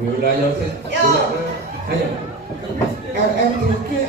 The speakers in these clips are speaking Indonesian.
Wilayah sih. Yo. Ayo. RM juga.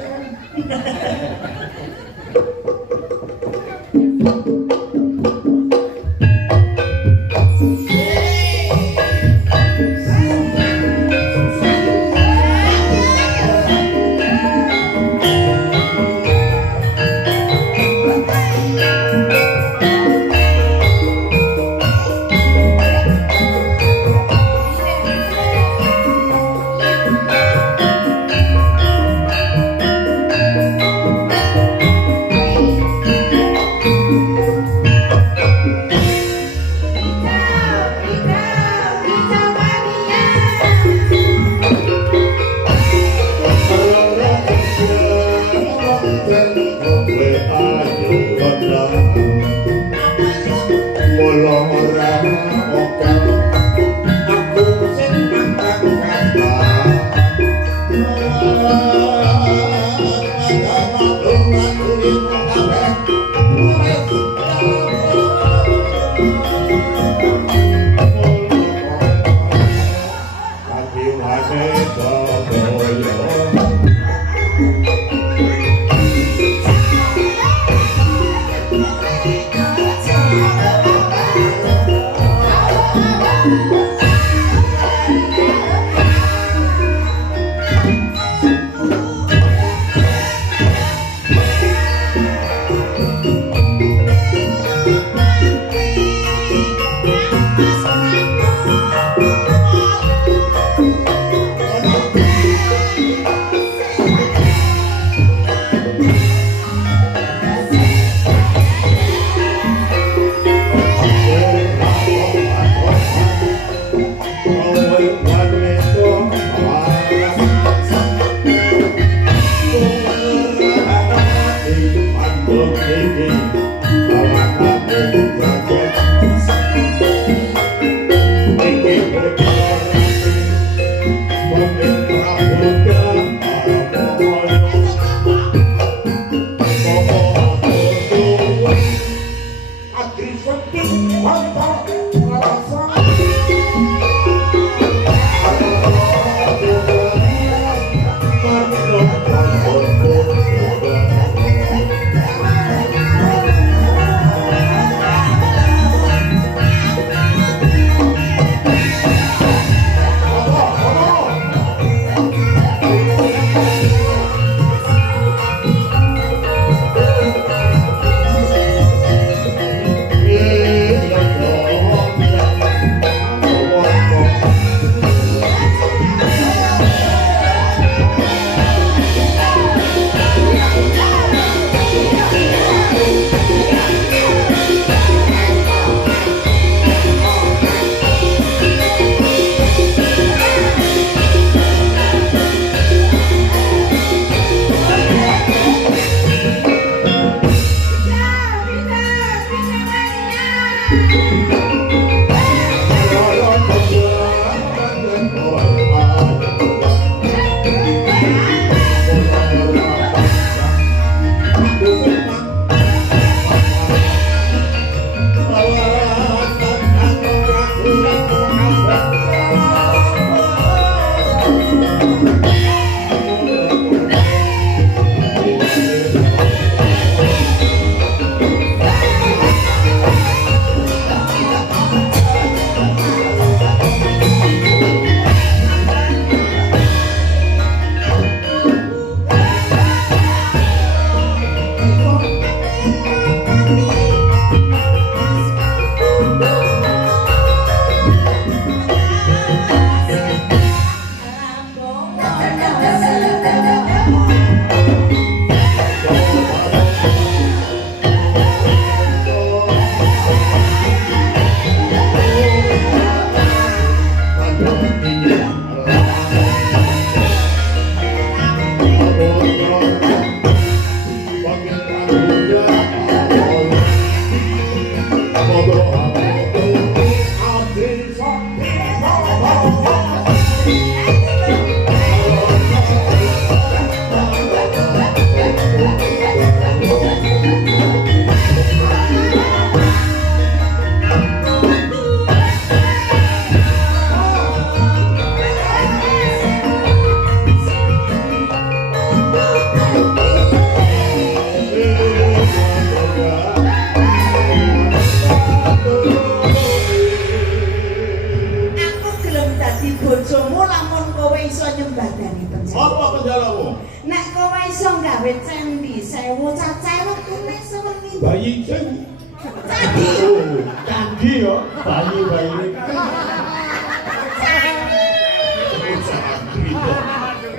dadi bojomu lamun kowe iso nyembadani penjara. Apa penjaramu? Nek kowe iso gawe candi 1000 cacahe wektune sewengi. Bayi candi. Candi. Oh, candi ya. Bayi.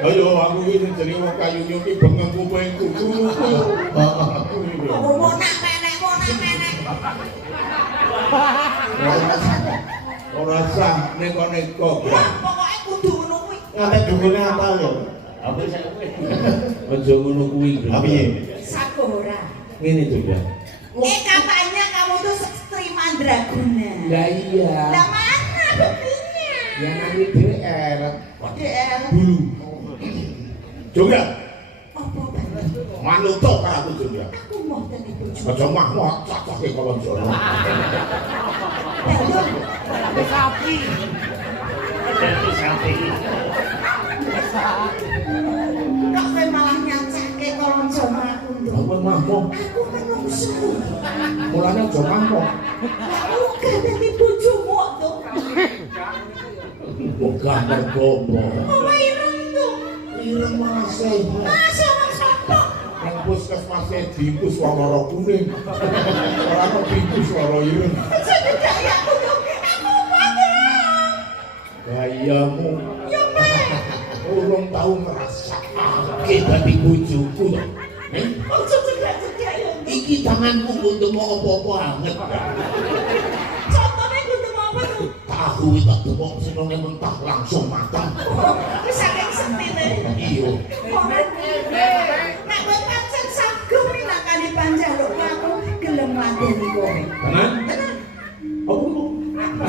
Ayo aku ini jadi wong kayu nyuki bengang kuping kuku. Oh, monak menek. Ora sah neko-neko. Pokoke kudu ngono kuwi. Nganti dukune apa lho? Apa sih? Aja ngono kuwi. Piye? Sakura. Ngene juga. Katanya kamu tuh istri mandraguna. Lah iya. Lah mana buktinya? Yang nanti DR. DR. Dulu. Juga. Apa bener? Manut tok aku juga. Aku mau tadi bojo. Aja mah cacake kolon jono. Sapi. Kok kowe malah nyacake kolon jono aku nduk. Apa mahmo? Aku menungso. Mulane aja mahmo. Aku gak dadi bojomu tuh. Bukan bergobo. Kowe ireng tuh. Ireng masih. Masa sapa? Yang puskesmas dibus warna kuning. Ora ono dibus warna ireng. Jadi gaya aku tuh. Aku padahal. Gayamu Ya meh. urung tau ngrasakake dadi bojoku to. Ojo cegak-cegak ya. Iki tanganku untuk mau apa-apa anget. Contohnya kudu mau apa tuh? Tahu tak demok senone mentah langsung matang. Wis saking sentine. Iya. Nek kowe pancen sagum minangkani panjaluk aku gelem ladeni kowe. Tenan? Apa itu?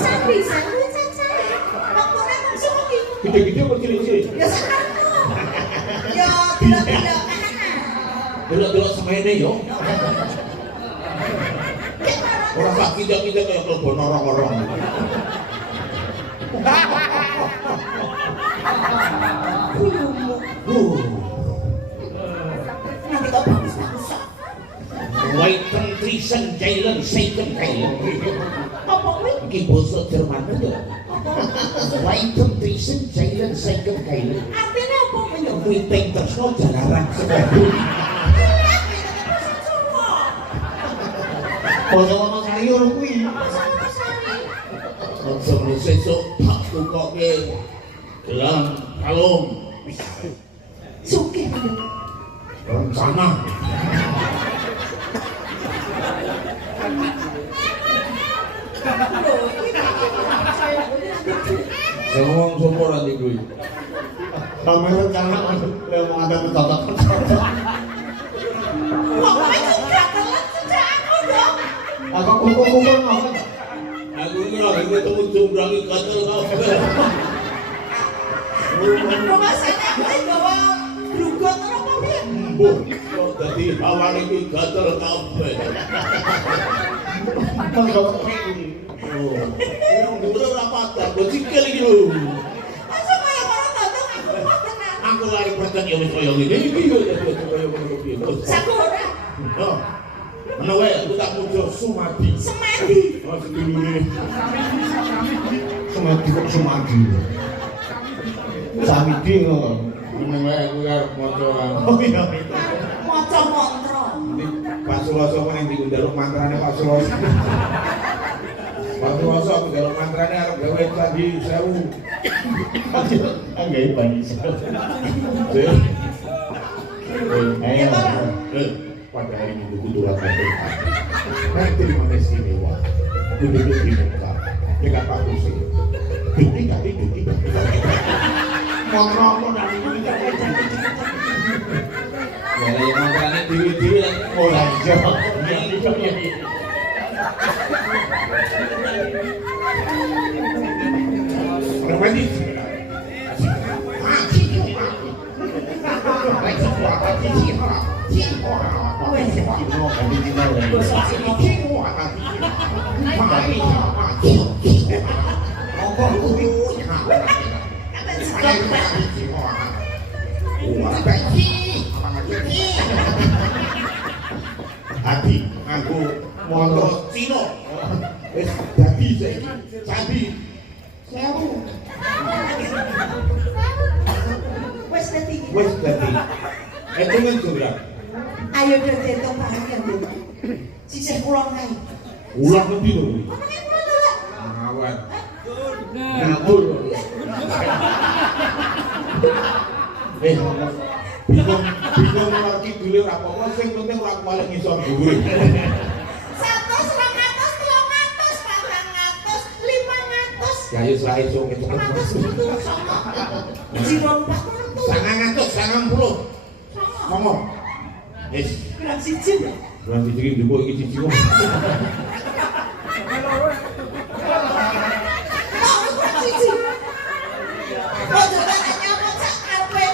Sapi sapi cacahe. Wektune mung suwi. Gede-gede apa cilik-cilik? Ya sekarang. Ya tidak Delok-delok semene yo. Ora sak kindak-kindak kaya klebon orang-orang. nanti kok bagus-bagus. Waiten Trisen Jailen Seiken Jailen. Apa kuwi? Iki basa Jerman to. Waiten Trisen Jailen Seiken Jailen. Artinya apa kuwi? Witing tresno jalaran sekolah. Basa ngomong sari ora kuwi. Aja sesuk tak tukoke gelang kalung Sugih. rencana. Ngomong sopo nanti kuwi. Sampe rencana mau ada mencatat. Wong kowe juga telat sejak aku dong. Aku kumpul-kumpul ngomong. Aku kira iki temu jumrangi gatel kabeh. Rumasane kowe gawa brugot ora apa piye? Mbok kok dadi awan iki gatel kabeh. Oh, yang bener ora patah, kok sikil iki lho. Masa kaya ora dateng aku patenan. Aku lari patah ya wis kaya ngene iki yo dadi kaya ngono piye. Sakura. Oh. Ana wae aku tak mujo Sumadi. Semedi. Oh, sedulure. Sumadi kok Sumadi. Samidi ngono. Ana wae aku arep maca. Oh iya. Maca mantra. Pak Suloso meneng diundang mantrane Pak Suloso. Pak Suloso aku njaluk mantrane arep gawe candi 1000. Anggae banyak. Pada hari Minggu kudu latihan doa. Nanti di mana istimewa, duduk di muka dengan Pak Kusi. Duti. Ngomong dari ini. Ya yang mantrane dewi-dewi lah. Oh iya. Bermandi. Hati, aku motor Cino. Wis dadi saiki. Jadi 1000. Wis dadi. Hitungan juga. Ayo dadi hitung bareng ya, Bu. Sisih kula kae. Ulang ngendi lho? Omongke kula lho. Ngawat. Ngabur. Bingung ngerti dulu ora apa-apa sing penting ora balik ngisor dhuwur. 100, 200, 300, 400, 500. Ya wis ra iso ngitung. 100 sama. Siro 400. 90. Ngomong. Wis, Kurang siji ya. ora diciri njupuk iki siji kok. Oh, kurang siji. Oh, jangan nyamuk sak karepe.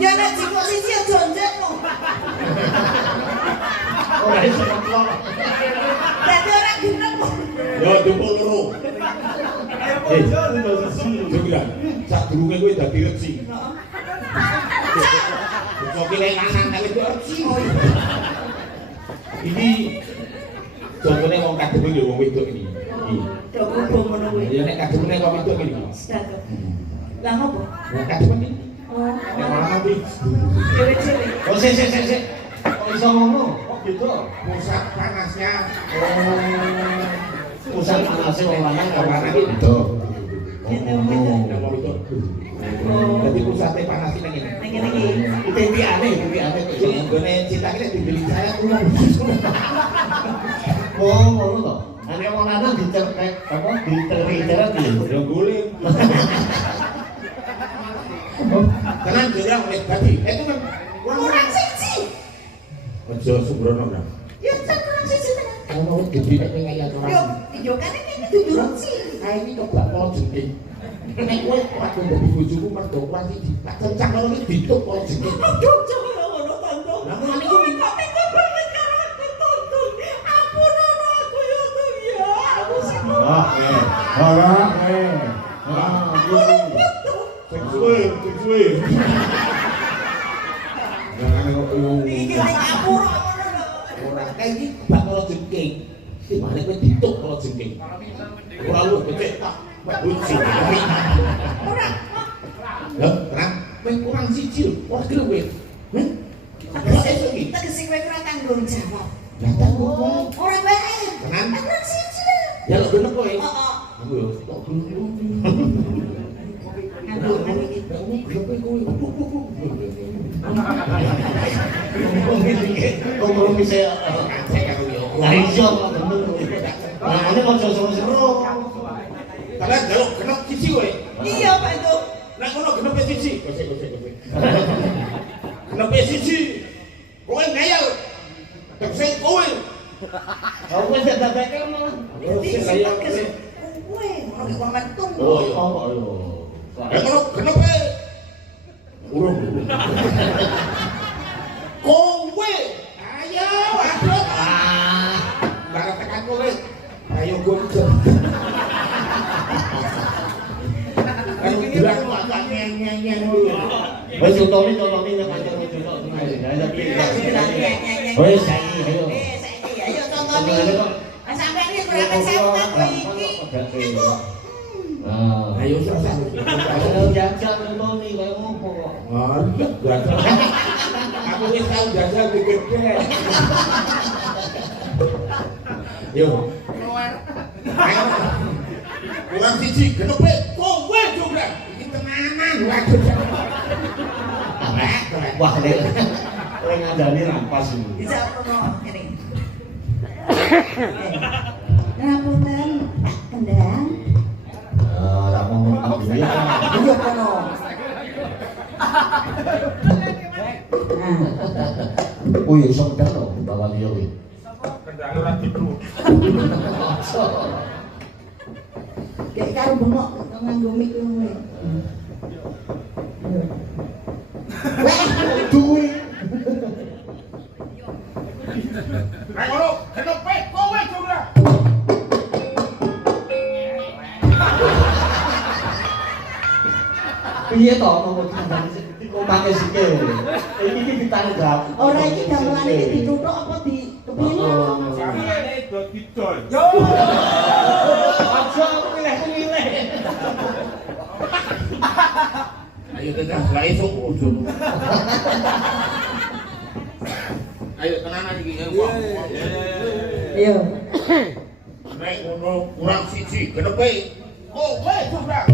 Ya nek jiko siji aja njek lho. Ora iso kok. Dadi ora genep kok. Ya njupuk loro. Juga, sak durunge kowe dadi resi. Sok ile lanang nek itu resi. Iki contohnya wong kadung yo wong wedok iki. Do kudu ngono kuwi. Ya nek kadungane wong wedok iki. Sedap. Lah ngopo? Wong kadung iki. Oh, Nek mana iki? cewek-cewek. Oh sik. Kok iso ngono? Kok gitu? Pusat panasnya. Pusat panasnya wong lanang Wong lanang karena iki itu. Kene wong wedok. Nek wong wedok. Oh. Dadi pusate panas iki ngene. Nek kene iki. Titiane kok iso. Sing gone cinta iki dibeli saya kuwi. Oh, ngono to. Ane wong lanang dicerek apa diterek Ya golek. Tenan jurang wis dadi. Itu kan Kurang siji. aja sembrono kan. Ya kurang siji tenan. Ono gede nek ngaya Yo, orang. yo kan iki dudu siji. Ah ini coba kalau jengking. Nek kowe ora dadi bojoku mergo kuwi iki. Tak kencang karo iki dituk kalau jengking. Aduh, jangan ngono tante. Lah mulane kuwi Kok banget karo aku tonton. Ampun aku ya tuh ya. Aku sing sing suwe. Jangan kok iki lek aku ora kae iki bak kalau jengking. Iki malah kowe dituk kalau jengking. Ora lu becek tak. Buci. ora. Lho, terang kowe kurang siji lho. Ora gelem kowe. Heh. Tegese kowe ora tanggung jawab. Lah tanggung wae. Ora wae. Tenan. Kurang siji lho. Ya lho genep kowe. Heeh. Aku yo tok dulu. Aduh, anu iki. Kompromi saya. Lah iso kok bener. Lah ane kok seru-seru. Kalian jaluk genep siji kowe. Iya, Pak itu. Nek ngono genep siji. Gosek. Genep siji. Kowe ngayal. Tegese kowe. Aku wis dadake malah. Sing kaya Tegese kowe ora kok metung. Oh iya. Oh yo. Nek ngono genep urung. Kowe. Ayo, aduh. Barang tekan kowe. Ayo gonjol. Ayo gerak mata nyen-nyen dulu. Wis utone nek pancen jono. Wis saiki ayo. Saiki ayo contoni. Sampai ini berapa sewu aku iki. Nah, Ayo susah. ayo jajal nonton kaya ngopo kok. Ah, jajal. Aku wis tau jajal gede. Yo. Ayo. Kurang siji genep kowe juga. Iki tenanan waduh. Wah, lek ngandani rampas iki. Bisa ono kene. Ngapunten, Pak Kendang. Ora ngomong aku ya. Iya kono. Oh iya iso kendang lho, bawa dia kuwi. Kendang ora dibru. Kayak karo bengok nganggo mic ngono. Wah, duwe. Nek ngono genep kowe juga. Piye to ngomong kendang kok pakai sikil. Iki ditanggap. Ora iki gamelane iki dituthuk apa di kepiye? Sampeyan do didol. Aja milih. Ayo tenan, lah esuk ojo. Ayo tenanan iki ya. Iya. Nek ngono kurang siji genepe. Oh, wes sudah.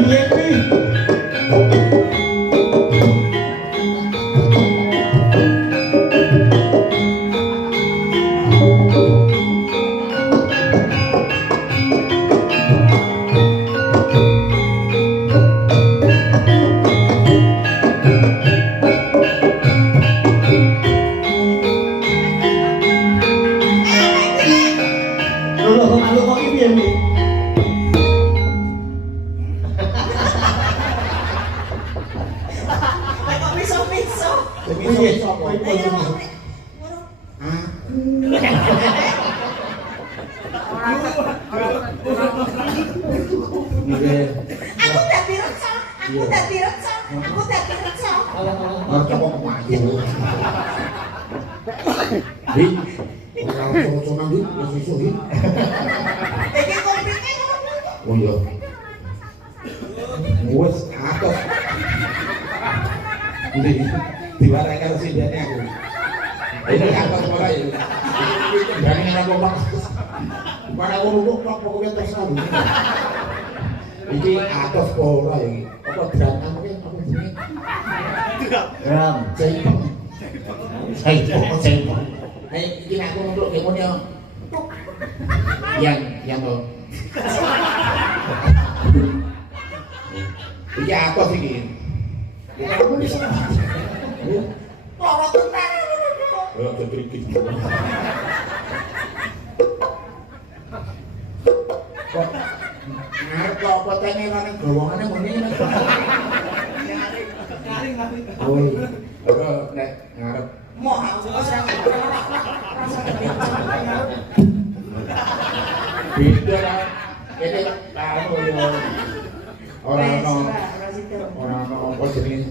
Iya nih. Loh, kalau kok ini ya nih. Kok miso-miso. Iya, sapa? Ayo. Aku dadi reksa. Aku dadi reksa. Aku dadi reksa. Marco kok maju. Di ora sono di, wis iso di. Iki kompine ngono. Oh iya. Wes atos. Ndi diwarai karo sindene aku. Ini atos ora ya. Berani nang kok. Para ngono kok pokoknya terserah. Iki atos ora ya iki. Apa drama kuwi apa jenenge? Ram. Jaipong. Jaipong. Iki nek aku nonton ngene ya. Yang to. Iki atos iki. Iki aku bisa. Loro tenan. Ya ketrikit. Kok ngarep kok potene nang gowongane ngene. Garing. Oh iya. Apa nek ngarep Mau aku rasa beda lah. Ini tahu ya. Orang apa jenenge?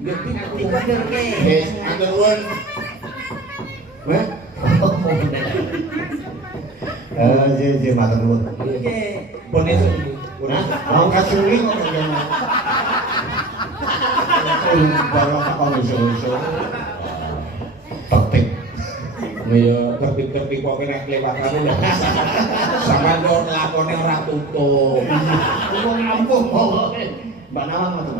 Nggih, atur nuwun. Weh, Jadi matur nuwun. pun esuk iki. Nah, mau kasih ring kok yang baru apa iso-iso. Tertib. Ya tertib-tertib kok nek lewat aku ya. Sampeyan kok lakone ora tutup. Wong ngampung kok. Mbak Nawang matur.